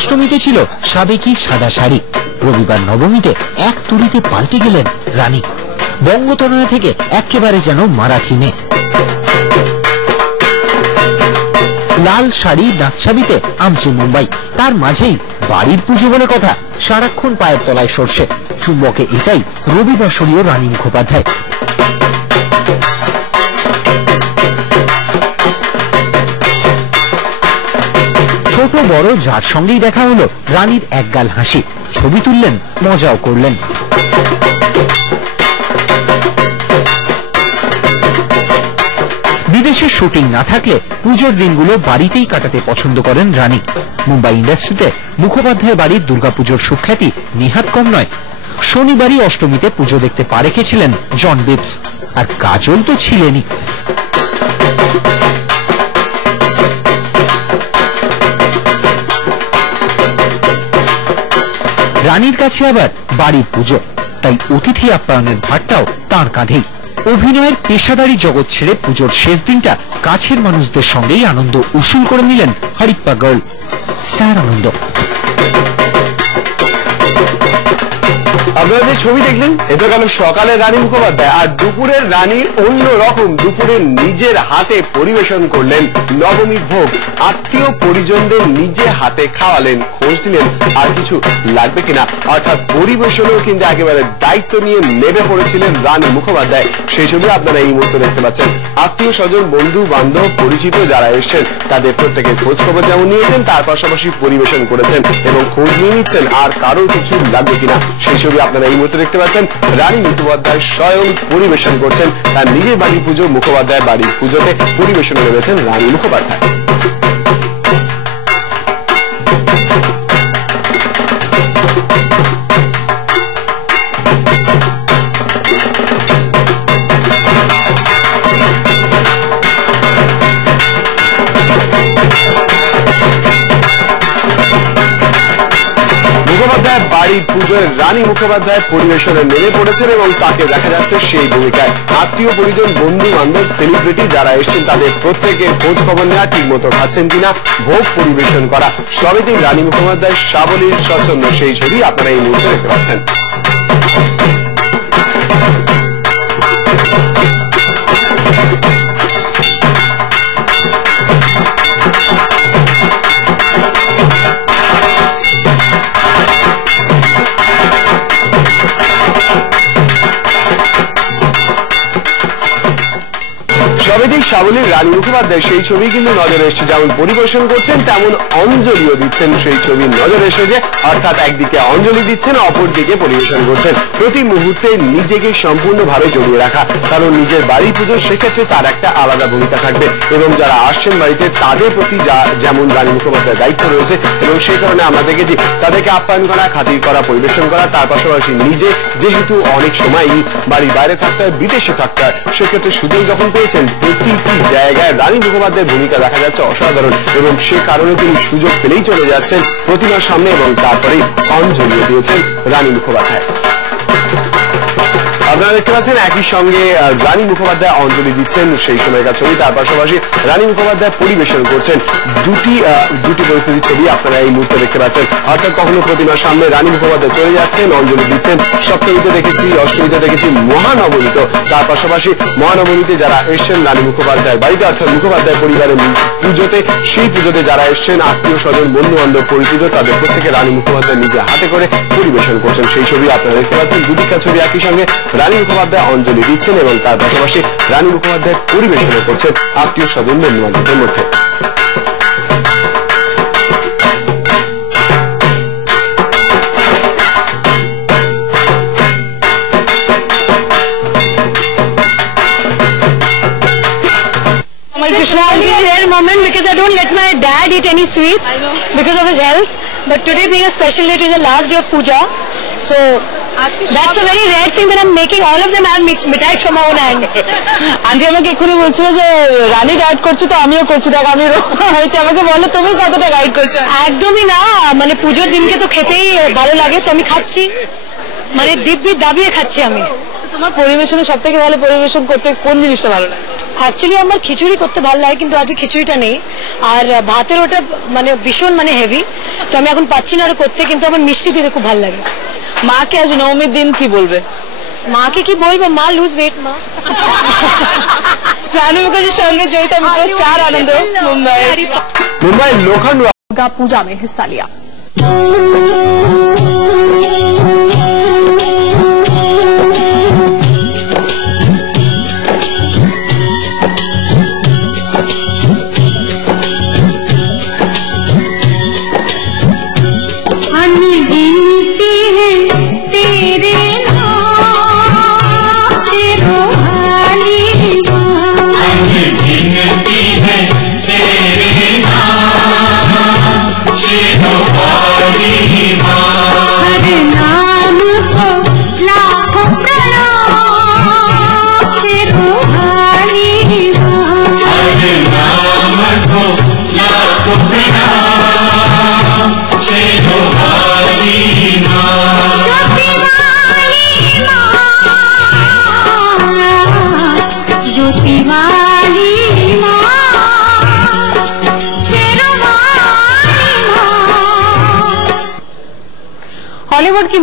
অষ্টমীতে ছিল সাবেকি সাদা শাড়ি, রবিবার নবমীতে এক তুড়িতে পাল্টে গেলেন রানী। বঙ্গতনয়া থেকে একেবারে যেন মারাঠি মেয়ে। লাল শাড়ি নাকছাবিতে আমছে মুম্বাই, তার মাঝেই বাড়ির পুজো বলে কথা, সারাক্ষণ পায়ের তলায় সরষে। চুম্বকে এটাই রবিবাসরীয় রানী মুখোপাধ্যায়। ছোট বড় যার সঙ্গেই দেখা হলো রানীর একগাল হাসি, ছবি তুললেন, মজাও করলেন। বিদেশে শুটিং না থাকলে পুজোর দিনগুলো বাড়িতেই কাটাতে পছন্দ করেন রানী। মুম্বাই ইন্ডাস্ট্রিতে মুখোপাধ্যায় বাড়ির দুর্গাপুজোর সুখ্যাতি নিহাত কম নয়। শনিবারই অষ্টমীতে পুজো দেখতে পা রেখেছিলেন জন বিপস, আর কাজল তো ছিলেনই। রানীর কাছে আবার বাড়ির পুজো, তাই অতিথি আপ্যায়নের ভারটাও তাঁর কাঁধেই। অভিনয়ের পেশাদারি জগৎ ছেড়ে পুজোর শেষ দিনটা কাছের মানুষদের সঙ্গেই আনন্দ উসুল করে নিলেন হরিপ্পা গার্ল স্টার আনন্দ। আপনারা যে ছবি দেখলেন, এটা গেল সকালের রানী মুখোপাধ্যায়। আর দুপুরের রানী অন্য রকম, দুপুরে নিজের হাতে পরিবেশন করলেন নবমীর ভোগ, আত্মীয় পরিজনদের নিজে হাতে খাওয়ালেন, খোঁজ দিলেন আর কিছু লাগবে কিনা, অর্থাৎ পরিবেশনেও কিন্তু একেবারে দায়িত্ব নিয়ে নেমে পড়েছিলেন রানী মুখোপাধ্যায়। সেই ছবি আপনারা এই মুহূর্তে দেখতে পাচ্ছেন। আত্মীয় স্বজন, বন্ধু বান্ধব, পরিচিত যারা এসছেন তাদের প্রত্যেকের খোঁজ খবর যেমন নিয়েছেন, তার পাশাপাশি পরিবেশন করেছেন এবং খোঁজ নিয়ে নিচ্ছেন আর কারোর কিছু লাগবে কিনা। সেই ছবি আপনারা এই মুহূর্তে দেখতে পাচ্ছেন। রানী মুখোপাধ্যায় স্বয়ং পরিবেশন করছেন তার নিজের বাড়ির পুজো, মুখোপাধ্যায় বাড়ির পুজোতে পরিবেশনে নেমেছেন রানী মুখোপাধ্যায়। বাড়ির পুজোয় রানী মুখোপাধ্যায় পরিবেশনে নেমে পড়েছেন এবং তাকে দেখা যাচ্ছে সেই ভূমিকায়। আত্মীয় পরিজন, বন্ধু বান্ধব, সেলিব্রিটি যারা এসছেন তাদের প্রত্যেকের খোঁজ খবর নেওয়া, ঠিক মতো খাচ্ছেন কিনা, ভোগ পরিবেশন করা, সবেতেই রানী মুখোপাধ্যায় সাবলীল স্বচ্ছন্দ সেই ছবি আপনারা এই মুহূর্তে দেখতে পাচ্ছেন। সবেতেই সাবলীল রানী মুখোপাধ্যায় সেই ছবি কিন্তু নজরে এসেছে। যেমন পরিবেশন করছেন তেমন অঞ্জলিও দিচ্ছেন সেই ছবি নজরে এসেছে, অর্থাৎ একদিকে অঞ্জলি দিচ্ছেন, অপরদিকে পরিবেশন করছেন। প্রতি মুহূর্তে নিজেকে সম্পূর্ণভাবে জড়িয়ে রাখা, কারণ নিজের বাড়ির পুজো, সেক্ষেত্রে তার একটা আলাদা ভূমিকা থাকবে এবং যারা আসছেন বাড়িতে তাদের প্রতি যেমন রানী মুখোপাধ্যায়ের দায়িত্ব রয়েছে এবং সেই কারণে আমরা দেখেছি তাদেরকে আপ্যায়ন করা, খাতির করা, পরিবেশন করা, তার পাশাপাশি নিজে যেহেতু অনেক সময়ই বাড়ির বাইরে থাকতে হয়, বিদেশে থাকতে হয়, সেক্ষেত্রে সুযোগ যখন পেয়েছেন প্রতিটি জায়গায় রানী মুখোপাধ্যায়ের ভূমিকা দেখা যাচ্ছে অসাধারণ এবং সে কারণে তিনি সুযোগ পেলেই চলে যাচ্ছেন প্রতিমার সামনে এবং তারপরেই অঞ্জলি দিয়েছেন রানী মুখোপাধ্যায়। আপনারা দেখতে পাচ্ছেন একই সঙ্গে রানী মুখোপাধ্যায় অঞ্জলি দিচ্ছেন সেই সময়কার ছবি, তার পাশাপাশি রানী মুখোপাধ্যায় পরিবেশন করছেন দুটি পরিস্থিতির ছবি আপনারা এই মুহূর্তে দেখতে পাচ্ছেন। অর্থাৎ কখনো প্রতিমার সামনে রানী মুখোপাধ্যায় চলে যাচ্ছেন, অঞ্জলি দিচ্ছেন। সপ্তমীতে দেখেছি, অষ্টমীতে দেখেছি, মহানবমীতে, তার পাশাপাশি মহানবমীতে যারা এসছেন রানী মুখোপাধ্যায়ের বাড়িতে, অর্থাৎ মুখোপাধ্যায় পরিবারের পুজোতে, সেই পুজোতে যারা এসছেন আত্মীয় স্বজন, বন্ধু বান্ধব, পরিচিত, তাদের প্রত্যেকে রানী মুখোপাধ্যায় নিজে হাতে করে পরিবেশন করছেন সেই ছবি আপনারা দেখতে পাচ্ছেন। দুদিকটা ছবি একই সঙ্গে রানী মুখোপাধ্যায় অঞ্জলি দিচ্ছেন এবং তার পাশাপাশি রানী মুখোপাধ্যায় পরিবেশন করছেন আত্মীয় স্বজন, বন্ধু বান্ধবদের মধ্যে। Krishna is a rare moment because I don't let my dad eat any sweets because of his health. But today being a special day, it is the last day of puja, so that's a very rare thing that I'm making all of them have mithai from my own hand. Aunty আমাকে এক্ষুনি বলছিল যে রানী diet করছে, তো আমিও করছি। দেখ আমি হয়েছে, আমাকে বলো তুমি কতটা গাইড করছো? একদমই না, মানে পুজোর দিনকে তো খেতেই ভালো লাগে, তো আমি খাচ্ছি, মানে দিব্যি দাবিয়ে খাচ্ছি আমি। তোমার পরিবেশনে সব থেকে ভালো পরিবেশন করতে কোন জিনিসটা ভালো লাগে? অ্যাকচুয়ালি আমার খিচুড়ি করতে ভালো লাগে, কিন্তু আজকে খিচুড়িটা নেই, আর ভাতের ওটা মানে ভীষণ মানে হেভি, তো আমি এখন পাচ্ছি না আর করতে, কিন্তু আমার মিষ্টি দিতে খুব ভালো লাগে। মাকে আজ নবমীর দিন কি বলবে? মাকে কি বলবো, মা লুজ ওয়েট মা। রানী মুখার্জির সঙ্গে জয়িতা মিত্র, স্টার আনন্দ, মুম্বাই। मुंबई लोखंड दुर्गा पूजा में हिस्सा लिया। हॉलीवुड की